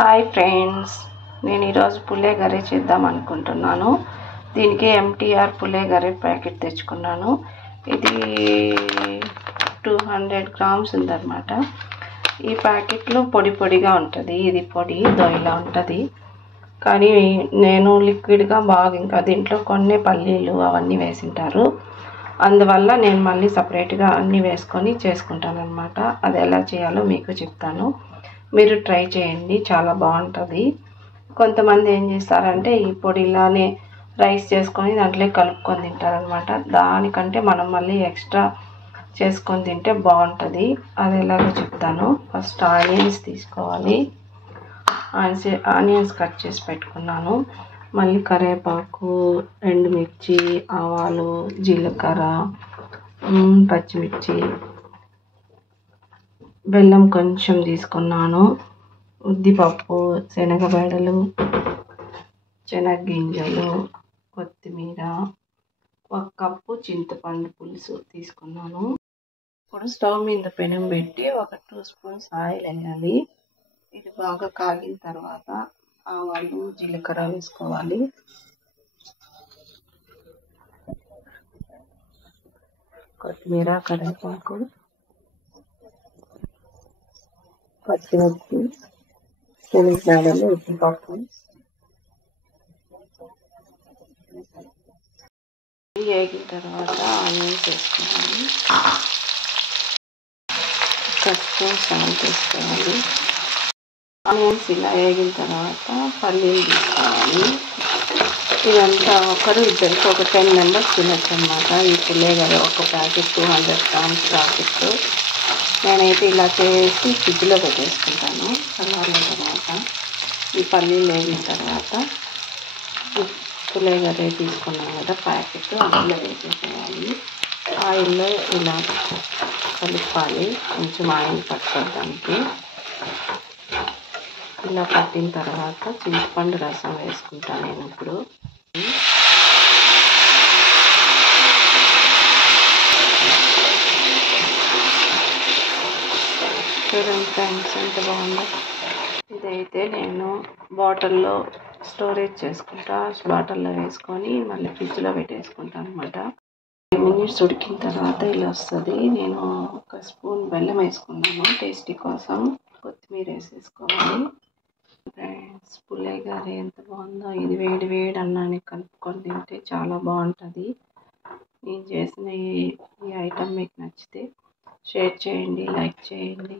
Hi friends, నేను ఈరోజు పులిహోర చేద్దాం అనుకుంటున్నాను. దీనికి ఎంటీఆర్ పులిహోర ప్యాకెట్ తెచ్చుకున్నాను. ఇది 200 గ్రామ్స్ ఉందన్నమాట. ఈ ప్యాకెట్లో పొడి పొడిగా ఉంటుంది. ఇది పొడి దొయ్యలా ఉంటుంది, కానీ నేను లిక్విడ్గా బాగా ఇంకా దీంట్లో కొన్ని పల్లీలు అవన్నీ వేసింటారు. అందువల్ల నేను మళ్ళీ సపరేట్గా అన్నీ వేసుకొని చేసుకుంటాను అన్నమాట. అది ఎలా చేయాలో మీకు చెప్తాను, మీరు ట్రై చేయండి, చాలా బాగుంటుంది. కొంతమంది ఏం చేస్తారంటే ఈ పొడిలానే రైస్ చేసుకొని దాంట్లో కలుపుకొని తింటారనమాట. దానికంటే మనం మళ్ళీ ఎక్స్ట్రా చేసుకొని తింటే బాగుంటుంది. అది ఎలాగో చెప్తాను. ఫస్ట్ ఆనియన్స్ తీసుకోవాలి. ఆనియన్స్ కట్ చేసి పెట్టుకున్నాను. మళ్ళీ కరివేపాకు, ఎండుమిర్చి, ఆవాలు, జీలకర్ర, పచ్చిమిర్చి, బెల్లం కొంచెం తీసుకున్నాను, ఉద్దిపప్పు, శనగబెడలు, శనగగింజలు, కొత్తిమీర, 1 కప్పు చింతపండు పులుసు తీసుకున్నాను. ఇప్పుడు స్టవ్ మీద పెనం పెట్టి 1 2 స్పూన్స్ ఆయిల్ వేయాలి. ఇది బాగా కాగిన తర్వాత ఆవాలు, జీలకర్ర వేసుకోవాలి. కొత్తిమీర, కరివేపాకు, పచ్చిమిర్చి, శనగబెడలు, ఉద్దిపప్పు వేగిన తర్వాత ఆనియన్స్ వేసుకోవాలి. 1 స్పూన్ సాల్ట్ వేసుకోవాలి. ఆనియన్స్ ఇలా వేగిన తర్వాత పల్లీలు తీసుకోవాలి. ఇదంతా ఒకరు ఇద్దరికి ఒక 10 మెంబర్స్ తినచ్చు అన్నమాట. ఈ పులిహోర ఒక ప్యాకెట్ 200 గ్రామ్స్ ప్యాకెట్. నేనైతే ఇలా చేసి ఫ్రిడ్జ్లో పెట్టేసుకుంటాను. చల్లారిన తర్వాత ఈ పల్లీలు వేగిన తర్వాత పులిహోర తీసుకున్నాను కదా ప్యాకెట్, అందులో వేసేసేయాలి. ఆయిల్లో ఇలా కలుపుకోవాలి, కొంచెం ఆయిల్ పట్టుకోవడానికి. ఇలా పట్టిన తర్వాత చింతపండు రసం వేసుకుంటాను నేను ఇప్పుడు. చూడండి ఫ్రెండ్స్ ఎంత బాగుందో. ఇదైతే నేను బాటిల్లో స్టోరేజ్ చేసుకుంటా. బాటిల్లో వేసుకొని మళ్ళీ ఫ్రిడ్జ్లో పెట్టేసుకుంటాను అనమాట. 5 మినిట్స్ ఉడికిన తర్వాత ఇలా వస్తుంది. నేను 1 స్పూన్ బెల్లం వేసుకున్నాను టేస్టీ కోసం. కొత్తిమీర వేసేసుకోవాలి. ఫ్రెండ్స్ పులిహోర ఎంత బాగుందో. ఇది వేడి వేడి అన్నానికి కలుపుకొని తింటే చాలా బాగుంటుంది. నేను చేసిన ఈ ఐటమ్ మీకు నచ్చితే షేర్ చేయండి, లైక్ చేయండి.